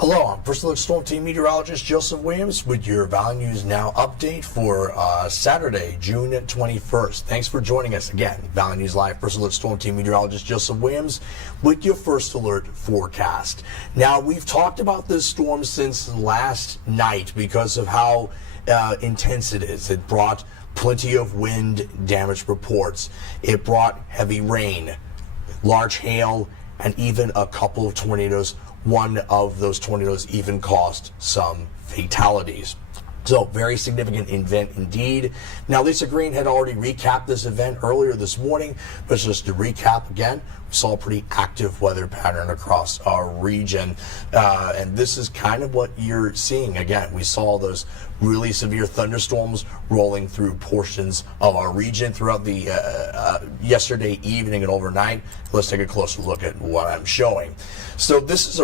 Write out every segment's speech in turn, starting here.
Hello, I'm First Alert Storm Team Meteorologist Joseph Williams with your Valley News Now update for Saturday, June 21st. Thanks for joining us again. Valley News Live, First Alert Storm Team Meteorologist Joseph Williams with your First Alert forecast. Now, we've talked about this storm since last night because of how intense it is. It brought plenty of wind damage reports. It brought heavy rain, large hail, and even a couple of tornadoes. One of those tornadoes even caused some fatalities. So, very significant event indeed. Now, Lisa Green had already recapped this event earlier this morning, but just to recap again, we saw a pretty active weather pattern across our region. And this is kind of what you're seeing. Again, we saw those really severe thunderstorms rolling through portions of our region throughout the yesterday evening and overnight. Let's take a closer look at what I'm showing. So this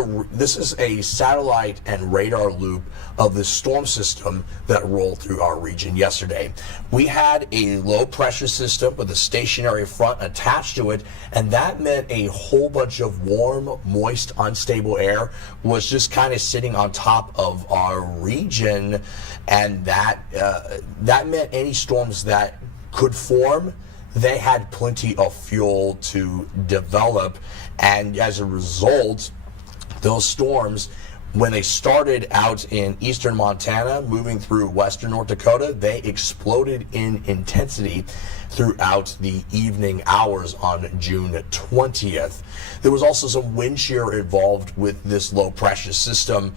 is a satellite and radar loop of this storm system that rolled through our region yesterday. We had a low pressure system with a stationary front attached to it, and that meant a whole bunch of warm, moist, unstable air was just kind of sitting on top of our region, and that meant any storms that could form, they had plenty of fuel to develop, and as a result, those storms, when they started out in eastern Montana, moving through western North Dakota, they exploded in intensity throughout the evening hours on June 20th. There was also some wind shear involved with this low pressure system,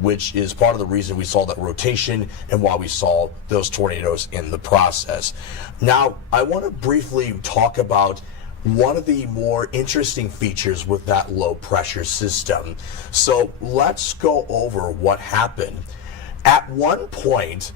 which is part of the reason we saw that rotation and why we saw those tornadoes in the process. Now, I want to briefly talk about one of the more interesting features with that low pressure system. So let's go over what happened. At one point,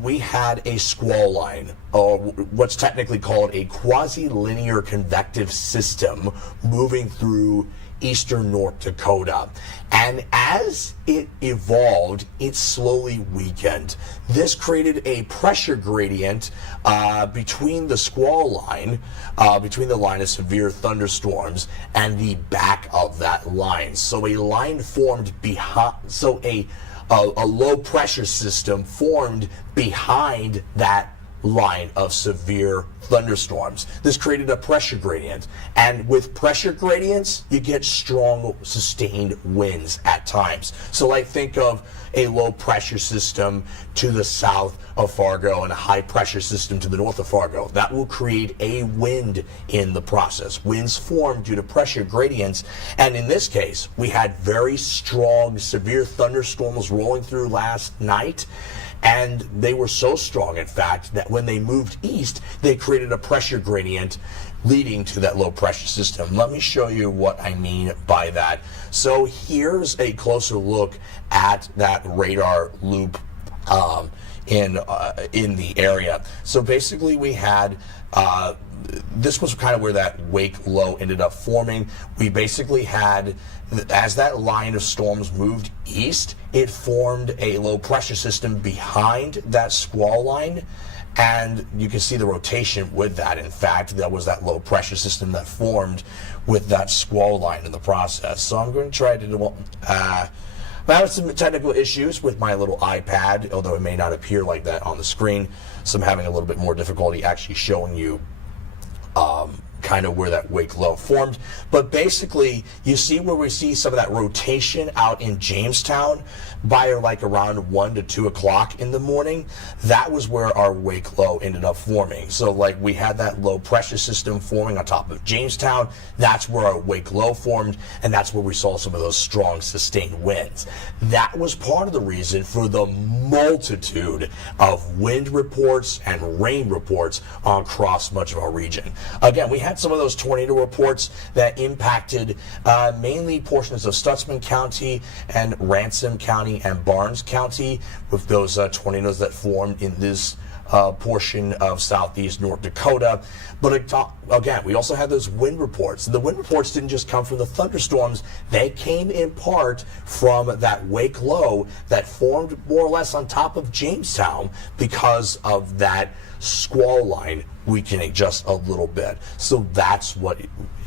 we had a squall line, or what's technically called a quasi-linear convective system, moving through eastern North Dakota. And as it evolved, it slowly weakened. This created a pressure gradient between the squall line, between the line of severe thunderstorms and the back of that line. So a line formed behind, so a low pressure system formed behind that line of severe thunderstorms. This created a pressure gradient, and with pressure gradients you get strong sustained winds at times. So like, think of a low pressure system to the south of Fargo and a high pressure system to the north of Fargo. That will create a wind in the process. Winds form due to pressure gradients, and in this case we had very strong severe thunderstorms rolling through last night. And they were so strong, in fact, that when they moved east, they created a pressure gradient leading to that low pressure system. Let me show you what I mean by that. So here's a closer look at that radar loop in the area. So basically we had this was kind of where that wake low ended up forming. We basically had, as that line of storms moved east, it formed a low pressure system behind that squall line, and you can see the rotation with that. In fact, that was that low pressure system that formed with that squall line in the process. So I'm going to try to do I have some technical issues with my little iPad, although it may not appear like that on the screen, so I'm having a little bit more difficulty actually showing you kind of where that wake low formed. But basically, you see where we see some of that rotation out in Jamestown by like around 1 to 2 o'clock in the morning. That was where our wake low ended up forming. So like, we had that low pressure system forming on top of Jamestown. That's where our wake low formed, and that's where we saw some of those strong sustained winds. That was part of the reason for the multitude of wind reports and rain reports across much of our region. Again, we had some of those tornado reports that impacted mainly portions of Stutzman County and Ransom County and Barnes County, with those tornadoes that formed in this portion of southeast North Dakota. But again, we also had those wind reports. The wind reports didn't just come from the thunderstorms. They came in part from that wake low that formed more or less on top of Jamestown because of that squall line weakening just a little bit. So that's what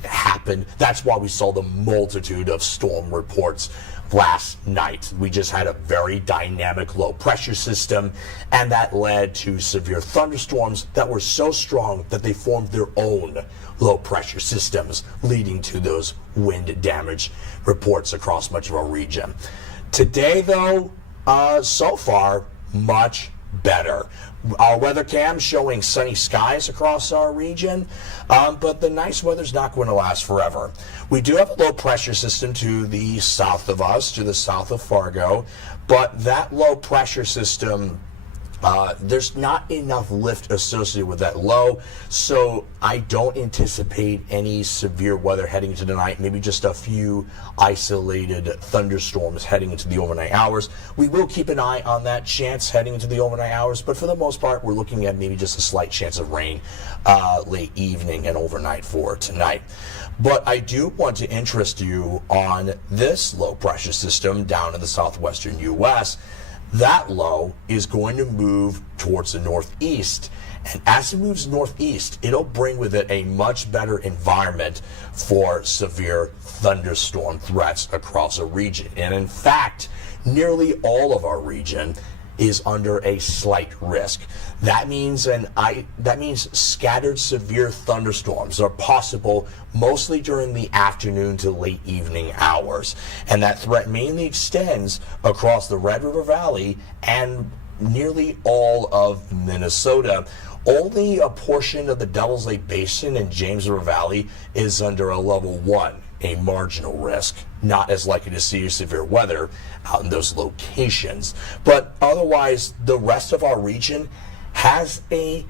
happened. That's why we saw the multitude of storm reports last night. We just had a very dynamic low pressure system, and that led to severe thunderstorms that were so strong that they formed their own low pressure systems, leading to those wind damage reports across much of our region. Today, though, so far, much better. Our weather cam showing sunny skies across our region, but the nice weather's not going to last forever. We do have a low pressure system to the south of us, to the south of Fargo, but that low pressure system, there's not enough lift associated with that low, so I don't anticipate any severe weather heading into tonight, maybe just a few isolated thunderstorms heading into the overnight hours. We will keep an eye on that chance heading into the overnight hours, but for the most part, we're looking at maybe just a slight chance of rain late evening and overnight for tonight. But I do want to interest you on this low pressure system down in the southwestern U.S. That low is going to move towards the northeast, and as it moves northeast, it'll bring with it a much better environment for severe thunderstorm threats across a region. And in fact, nearly all of our region is under a slight risk. That means scattered severe thunderstorms are possible mostly during the afternoon to late evening hours. And that threat mainly extends across the Red River Valley and nearly all of Minnesota. Only a portion of the Devils Lake Basin and James River Valley is under a level 1, a marginal risk, not as likely to see severe weather out in those locations. But otherwise, the rest of our region has a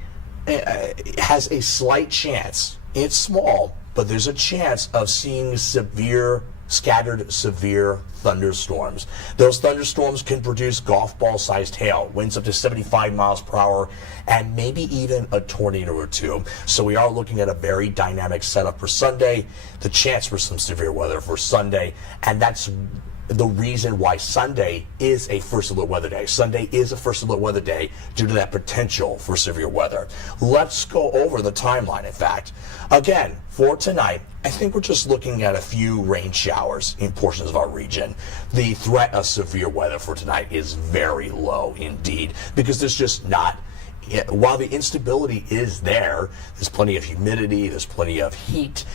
slight chance. It's small, but there's a chance of seeing scattered severe thunderstorms. Those thunderstorms can produce golf ball sized hail, winds up to 75 miles per hour, and maybe even a tornado or two. So we are looking at a very dynamic setup for Sunday, the chance for some severe weather for Sunday, and that's the reason why Sunday is a first alert weather day. Sunday is a first alert weather day due to that potential for severe weather. Let's go over the timeline, in fact. Again, for tonight, I think we're just looking at a few rain showers in portions of our region. The threat of severe weather for tonight is very low indeed, because there's just not, while the instability is there, there's plenty of humidity, there's plenty of heat,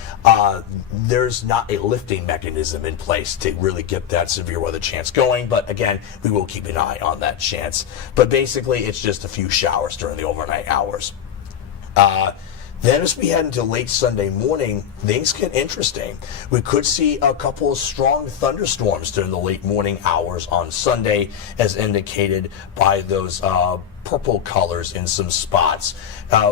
there's not a lifting mechanism in place to really get that severe weather chance going. But again, we will keep an eye on that chance. But basically, it's just a few showers during the overnight hours. Then as we head into late Sunday morning, things get interesting. We could see a couple of strong thunderstorms during the late morning hours on Sunday, as indicated by those purple colors in some spots.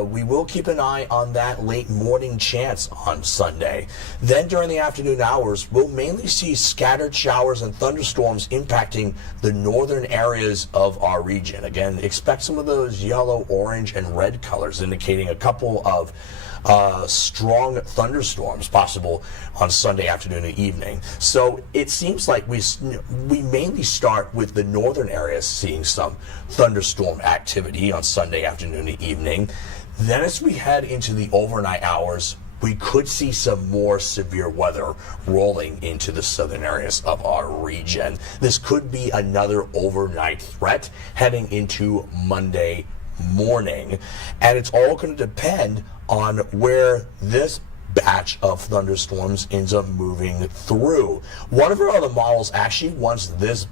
We will keep an eye on that late morning chance on Sunday. Then during the afternoon hours, we'll mainly see scattered showers and thunderstorms impacting the northern areas of our region. Again, expect some of those yellow, orange, and red colors, indicating a couple of strong thunderstorms possible on Sunday afternoon and evening. So it seems like we mainly start with the northern areas seeing some thunderstorm activity on Sunday afternoon and evening. Then as we head into the overnight hours, we could see some more severe weather rolling into the southern areas of our region. This could be another overnight threat heading into Monday morning, and it's all going to depend on where this batch of thunderstorms ends up moving through. One of our other models actually wants this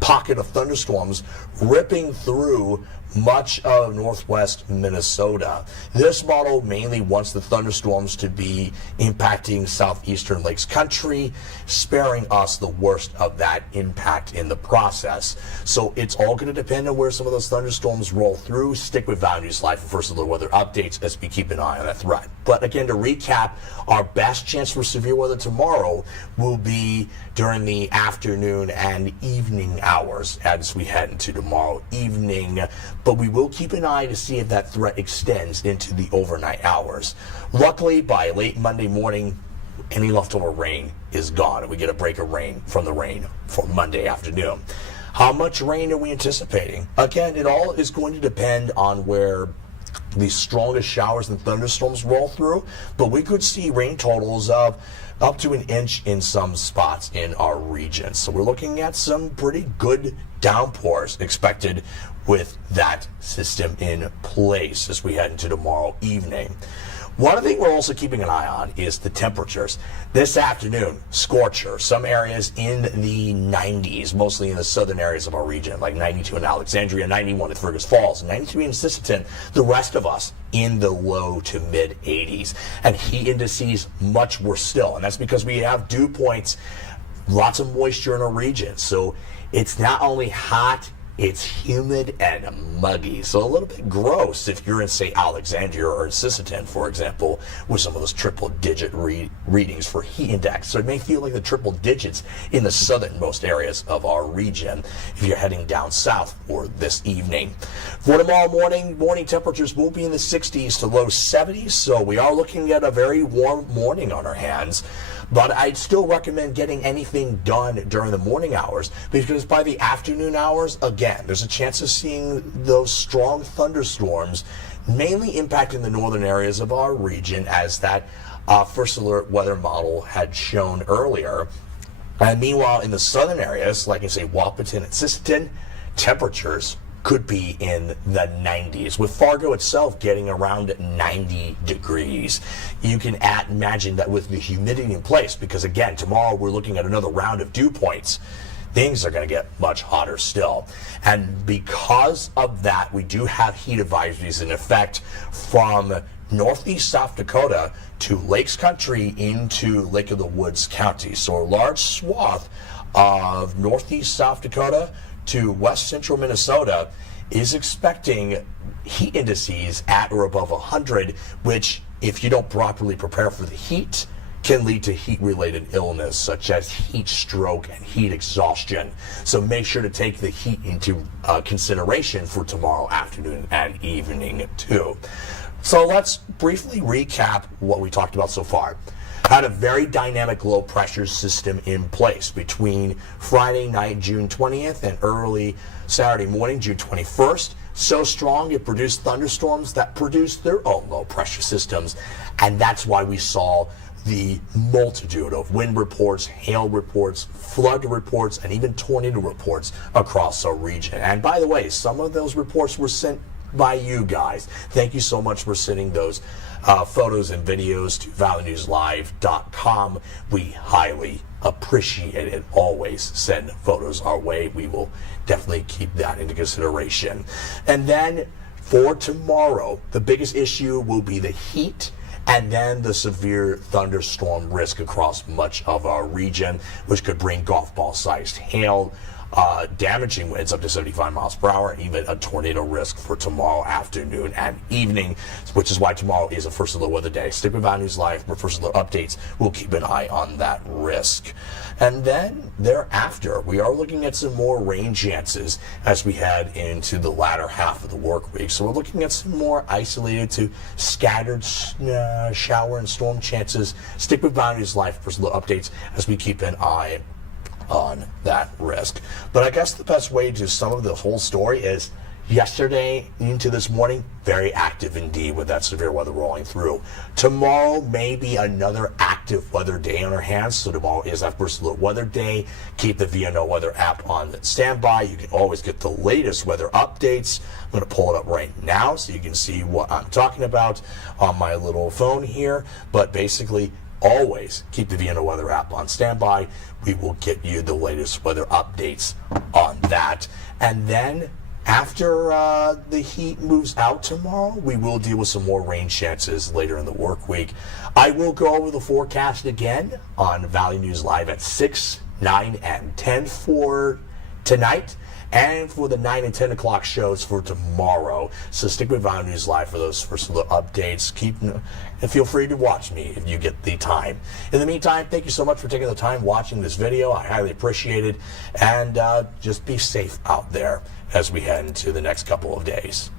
pocket of thunderstorms ripping through much of northwest Minnesota. This model mainly wants the thunderstorms to be impacting southeastern Lakes country, sparing us the worst of that impact in the process. So it's all going to depend on where some of those thunderstorms roll through. Stick with Valley News Live for first alert weather updates as we keep an eye on that threat. But again, to recap, our best chance for severe weather tomorrow will be during the afternoon and evening hours as we head into tomorrow evening. But we will keep an eye to see if that threat extends into the overnight hours. Luckily, by late Monday morning, any leftover rain is gone, and we get a break of rain from the rain for Monday afternoon. How much rain are we anticipating? Again, it all is going to depend on where the strongest showers and thunderstorms roll through, but we could see rain totals of up to an inch in some spots in our region. So we're looking at some pretty good downpours expected with that system in place as we head into tomorrow evening. One thing we're also keeping an eye on is the temperatures. This afternoon, scorcher. Some areas in the 90s, mostly in the southern areas of our region, like 92 in Alexandria, 91 in Fergus Falls, 93 in Sisseton. The rest of us in the low to mid 80s. And heat indices much worse still. And that's because we have dew points, lots of moisture in our region. So it's not only hot, it's humid and muggy, so a little bit gross if you're in, say, Alexandria or in Sisseton, for example, with some of those triple-digit readings for heat index. So it may feel like the triple digits in the southernmost areas of our region if you're heading down south for this evening. For tomorrow morning temperatures will be in the 60s to low 70s, so we are looking at a very warm morning on our hands. But I'd still recommend getting anything done during the morning hours, because by the afternoon hours, again, there's a chance of seeing those strong thunderstorms mainly impacting the northern areas of our region, as that first alert weather model had shown earlier. And meanwhile, in the southern areas, like I say, Wahpeton and Sisseton, temperatures could be in the 90s, with Fargo itself getting around 90 degrees. You can imagine that with the humidity in place, because again, tomorrow we're looking at another round of dew points. Things are going to get much hotter still. And because of that, we do have heat advisories in effect from northeast South Dakota to Lakes Country into Lake of the Woods County. So a large swath of northeast South Dakota to west central Minnesota is expecting heat indices at or above 100, which, if you don't properly prepare for the heat, can lead to heat-related illness such as heat stroke and heat exhaustion. So make sure to take the heat into consideration for tomorrow afternoon and evening too. So let's briefly recap what we talked about so far. Had a very dynamic low pressure system in place between Friday night, June 20th, and early Saturday morning, June 21st. So strong it produced thunderstorms that produced their own low pressure systems. And that's why we saw the multitude of wind reports, hail reports, flood reports, and even tornado reports across our region. And by the way, some of those reports were sent by you guys. Thank you so much for sending those photos and videos to valleynewslive.com. We highly appreciate it. Always send photos our way. We will definitely keep that into consideration. And then for tomorrow, the biggest issue will be the heat and then the severe thunderstorm risk across much of our region, which could bring golf ball sized hail, damaging winds up to 75 miles per hour, and even a tornado risk for tomorrow afternoon and evening, which is why tomorrow is a first alert weather day. Stick with Valley News Live for first alert updates. We'll keep an eye on that risk. And then thereafter, we are looking at some more rain chances as we head into the latter half of the work week. So we're looking at some more isolated to scattered shower and storm chances. Stick with Valley News Live for first alert updates as we keep an eye on that risk. But I guess the best way to sum up the whole story is yesterday into this morning, very active indeed with that severe weather rolling through. Tomorrow may be another active weather day on our hands. So tomorrow is that first alert weather day. Keep the VNO weather app on standby. You can always get the latest weather updates. I'm going to pull it up right now so you can see what I'm talking about on my little phone here. But basically, always keep the VNO weather app on standby. We will get you the latest weather updates on that. And then after the heat moves out tomorrow, we will deal with some more rain chances later in the work week. I will go over the forecast again on Valley News Live at 6, 9, and 10 for tonight, and for the 9 and 10 o'clock shows for tomorrow. So stick with Valley News Live for those first little updates. And feel free to watch me if you get the time. In the meantime, thank you so much for taking the time watching this video. I highly appreciate it. And just be safe out there as we head into the next couple of days.